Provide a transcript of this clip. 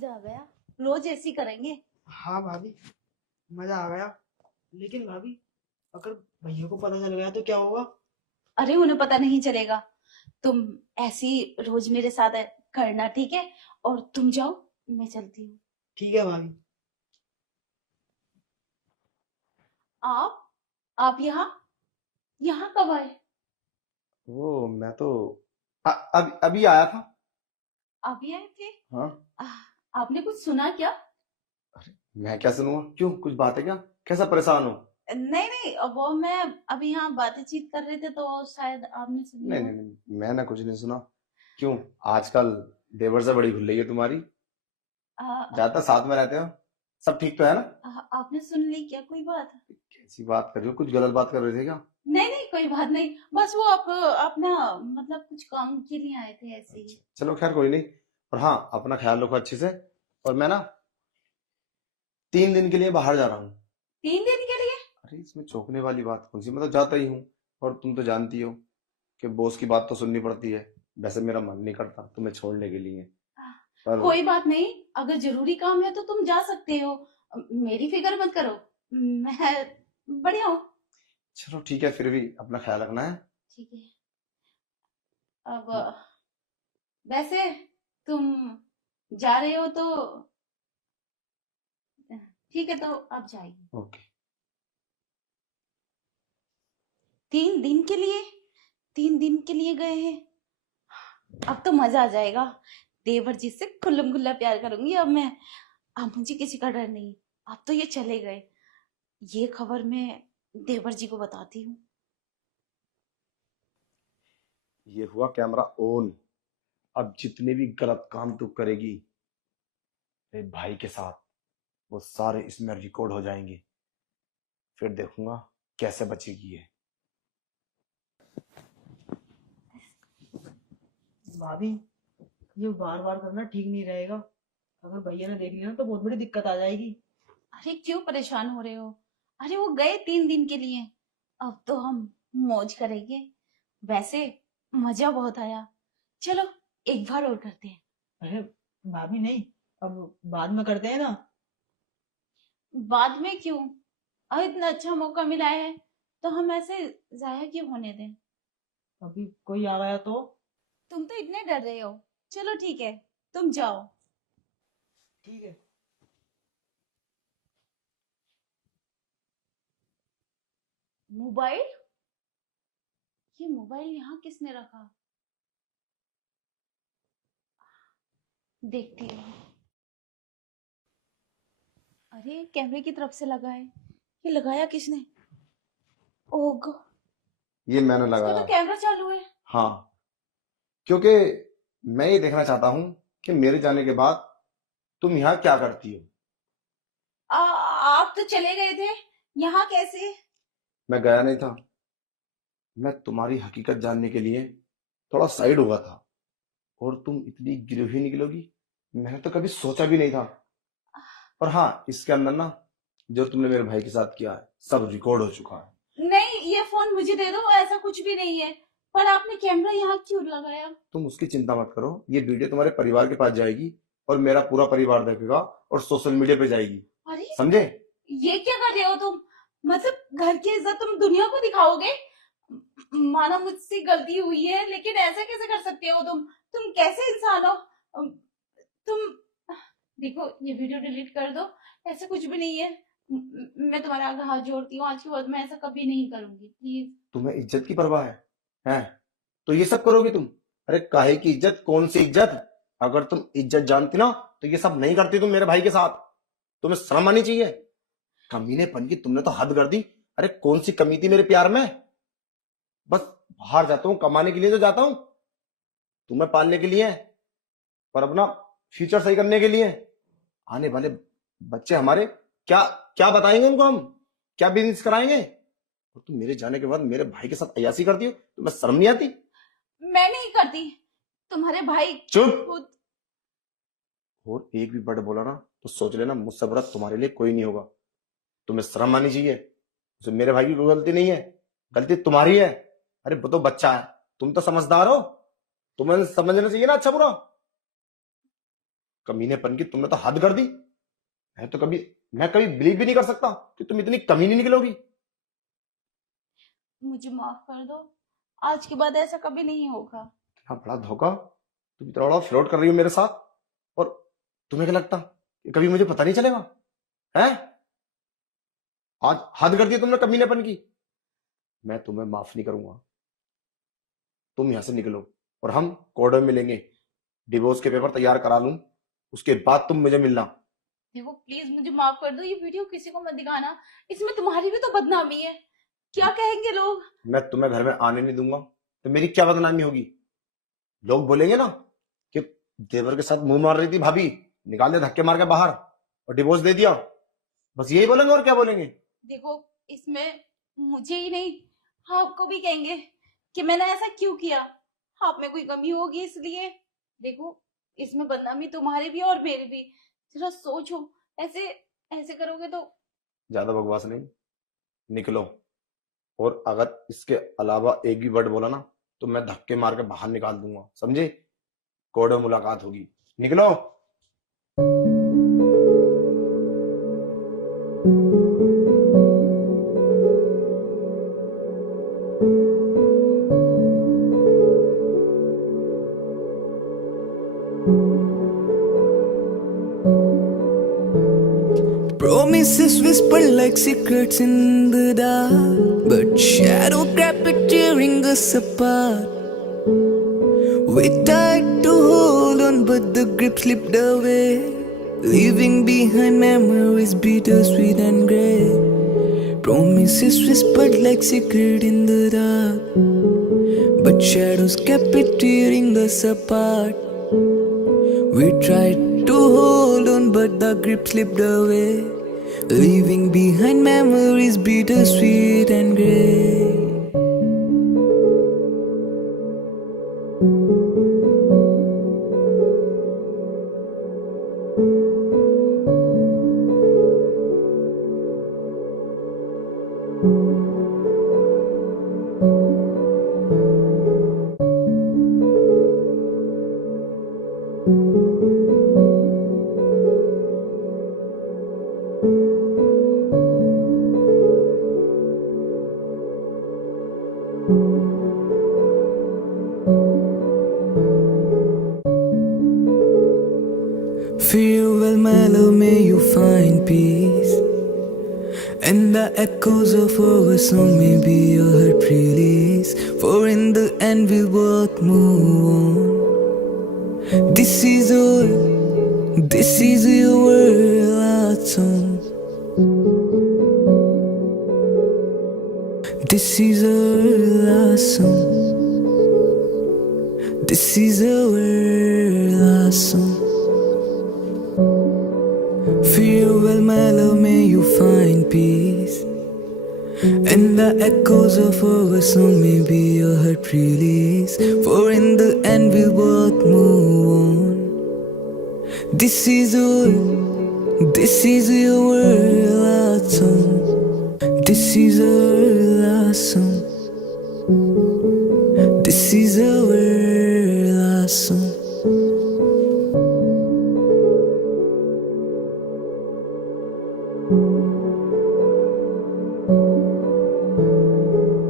मजा आ गया। रोज ऐसी करेंगे। हाँ भाभी, मजा आ गया। लेकिन भाभी, अगर भैया को पता चल गया तो क्या होगा? अरे उन्हें पता नहीं चलेगा। तुम ऐसी रोज मेरे साथ करना, ठीक है? और तुम जाओ, मैं चलती हूँ। ठीक है भाभी। आप यहाँ यहाँ कब आए? वो मैं तो अभी अभी आया था। अभी आए थे? हाँ। आ, आपने कुछ सुना क्या? मैं क्या सुनूंगा? क्यों, कुछ बात है क्या? कैसा परेशान हो? नहीं नहीं, वो मैं अभी यहाँ बातचीत कर रहे थे तो शायद आपने सुनी नहीं हो। नहीं नहीं, मैंने कुछ नहीं सुना। क्यों, आजकल देवर से बड़ी खुल रही है तुम्हारी। आ, ज्यादातर साथ में रहते हो। सब ठीक तो है ना? आपने सुन ली क्या कोई बात? कैसी बात कर रही हो? कुछ गलत बात कर रहे थे क्या? नहीं नहीं, कोई बात नहीं। बस वो आप अपना मतलब कुछ काम के लिए आए थे ऐसे ही। अच्छा चलो, खैर कोई नहीं। और हाँ, अपना ख्याल रखो अच्छे से। और मैं ना 3 दिन के लिए बाहर जा रहा हूँ। 3 दिन के लिए? अरे इसमें चौंकने वाली बात कौन सी? मैं तो जाता ही हूँ। और तुम तो जानती हो कि बॉस की बात तो सुननी पड़ती है। वैसे मेरा मन नहीं करता तुम्हें छोड़ने के लिए, पर कोई बात नहीं, अगर जरूरी काम है तो तुम जा सकते हो। मेरी फिक्र मत करो, मैं बढ़िया हूँ। चलो ठीक है, फिर भी अपना ख्याल रखना है। ठीक है। अब वैसे तुम जा रहे हो तो ठीक है, तो आप जाइए। ओके। 3 दिन के लिए? 3 दिन के लिए गए हैं? अब तो मजा आ जाएगा। देवर जी से खुल्लम खुल्ला प्यार करूंगी अब मैं। अब मुझे किसी का डर नहीं। अब तो ये चले गए। ये खबर मैं देवर जी को बताती हूँ। ये हुआ कैमरा ऑन। अब जितने भी गलत काम तू करेगी मेरे भाई के साथ, वो सारे इसमें रिकॉर्ड हो जाएंगे। फिर देखूंगा कैसे बचेगी ये। भाभी, ये बार बार करना ठीक नहीं रहेगा। अगर भैया ने देख लिया ना तो बहुत बड़ी दिक्कत आ जाएगी। अरे क्यों परेशान हो रहे हो? अरे वो गए 3 दिन के लिए। अब तो हम मौज करेंगे। वैसे मजा बहुत आया। चलो एक बार और करते हैं। अरे भाभी नहीं, अब बाद में करते हैं ना। बाद में क्यों? अब इतना अच्छा मौका मिला है तो हम ऐसे जाया क्यों होने दें? अभी कोई आ गया तो? तुम तो इतने डर रहे हो। चलो ठीक है, तुम जाओ। ठीक है। मोबाइल? ये मोबाइल यहाँ किसने रखा? देखती हूँ। अरे कैमरे की तरफ से लगा है। ये लगाया किसने? ओह, ये मैंने इसका लगाया। तो कैमरा चालू है। हाँ, क्योंकि मैं ये देखना चाहता हूँ कि मेरे जाने के बाद तुम यहाँ क्या करती हो। आप तो चले गए थे, यहाँ कैसे? मैं गया नहीं था। मैं तुम्हारी हकीकत जानने के लिए थोड़ा साइड हुआ था। और तुम इतनी गिरी हुई निकलोगी, मैंने तो कभी सोचा भी नहीं था। और हाँ, इसके अंदर ना जो तुमने मेरे भाई के साथ किया है सब रिकॉर्ड हो चुका है। नहीं, ये फोन मुझे दे दो, ऐसा कुछ भी नहीं है। पर आपने कैमरा यहाँ क्यों लगाया? तुम उसकी चिंता मत करो, ये वीडियो तुम्हारे परिवार के पास जाएगी और मेरा पूरा परिवार देखेगा और सोशल मीडिया पे जाएगी। अरे समझे? ये क्या कर रहे हो तुम? मतलब घर की इज्जत तुम दुनिया को दिखाओगे? माना मुझसे गलती हुई है, लेकिन ऐसा कैसे कर सकते हो तुम? तुम कैसे इंसान हो? तुम देखो, ये वीडियो डिलीट कर दो। ऐसा कुछ भी नहीं है। मैं तुम्हारा आगे हाथ जोड़ती हूँ, आज के बाद मैं ऐसा कभी नहीं करूंगी, प्लीज। तुम्हें इज्जत की परवाह है? हैं? तो ये सब करोगे तुम? अरे काहे की इज्जत, कौन सी इज्जत? अगर तुम इज्जत जानती ना तो ये सब नहीं करती तुम मेरे भाई के साथ। तुम्हें शर्म आनी चाहिए। कमीनेपन की तुमने तो हद कर दी। अरे कौन सी कमी थी मेरे प्यार में? बस बाहर जाता हूँ कमाने के लिए तो जाता हूँ, तुम्हें पालने के लिए, पर अपना फ्यूचर सही करने के लिए। आने वाले बच्चे हमारे क्या क्या बताएंगे उनको हम? क्या बिजनेस कराएंगे? और तुम मेरे जाने के बाद मेरे भाई के साथ अयासी करती हो, तुम्हें शर्म नहीं आती? मैं नहीं करती। तुम्हारे भाई चुप। खुद। और एक भी वर्ड बोला ना तो सोच लेना मुझसे बुरा तुम्हारे लिए कोई नहीं होगा। तुम्हें शर्म आनी चाहिए। उसे मेरे भाई की कोई गलती नहीं है, गलती तुम्हारी है। अरे वो तो बच्चा है, तुम तो समझदार हो, तुम्हें समझना चाहिए ना अच्छा बुरा। कमीनेपन की तुमने तो हद कर दी। मैं कभी बिलीव भी नहीं कर सकता कि तुम इतनी कमीनी निकलोगी। मुझे माफ कर दो, आज के बाद ऐसा कभी नहीं होगा। इतना बड़ा धोखा, तुम इतना बड़ा फ्लर्ट कर रही हो मेरे साथ, और तुम्हें क्या लगता कि कभी मुझे पता नहीं चलेगा? हैं? आज हद कर दी तुमने कमीनेपन की। मैं तुम्हें माफ नहीं करूंगा। तुम यहां से निकलो और हम कोर्ट में मिलेंगे। डिवोर्स के पेपर तैयार करा लूं, उसके बाद तुम मुझे मिलना। देखो प्लीज मुझे माफ कर दो, ये वीडियो किसी को मत दिखाना, इसमें तुम्हारी भी तो बदनामी है। क्या कहेंगे लोग? मैं तुम्हें घर में आने नहीं दूंगा तो मेरी क्या बदनामी होगी? लोग बोलेंगे ना कि देवर के साथ मुंह मार रही थी भाभी, निकाल दे धक्के मार के बाहर और डिवोर्स दे दिया। बस यही बोलेंगे और क्या बोलेंगे? देखो इसमें मुझे ही नहीं, आपको भी कहेंगे कि मैंने ऐसा क्यों किया, आप में कोई कमी होगी इसलिए। देखो इसमें बदनामी तुम्हारी भी और मेरी भी, जरा सोचो, ऐसे ऐसे करोगे तो। ज्यादा बकवास नहीं, निकलो। और अगर इसके अलावा एक भी वर्ड बोला ना तो मैं धक्के मार के बाहर निकाल दूंगा, समझे? कोर्ट में मुलाकात होगी, निकलो। Promises whisper like secrets in the dark, but shadow kept tearing us apart. We tried to hold on, but the grip slipped away, leaving behind memories bittersweet and gray. Promises whispered like secret in the dark, but shadows kept tearing us apart. We tried to hold on, but the grip slipped away, leaving behind memories bittersweet and gray. Farewell, my love, may you find peace. And the echoes of our song may be your heart release. For in the end we'll both move on. This is your last song. This is our last song. This is our last song. Farewell, my love, may you find peace. And the echoes of our song may be your heart release. For in the end we'll both move on. This is your last song. This is our last song. This is our last song.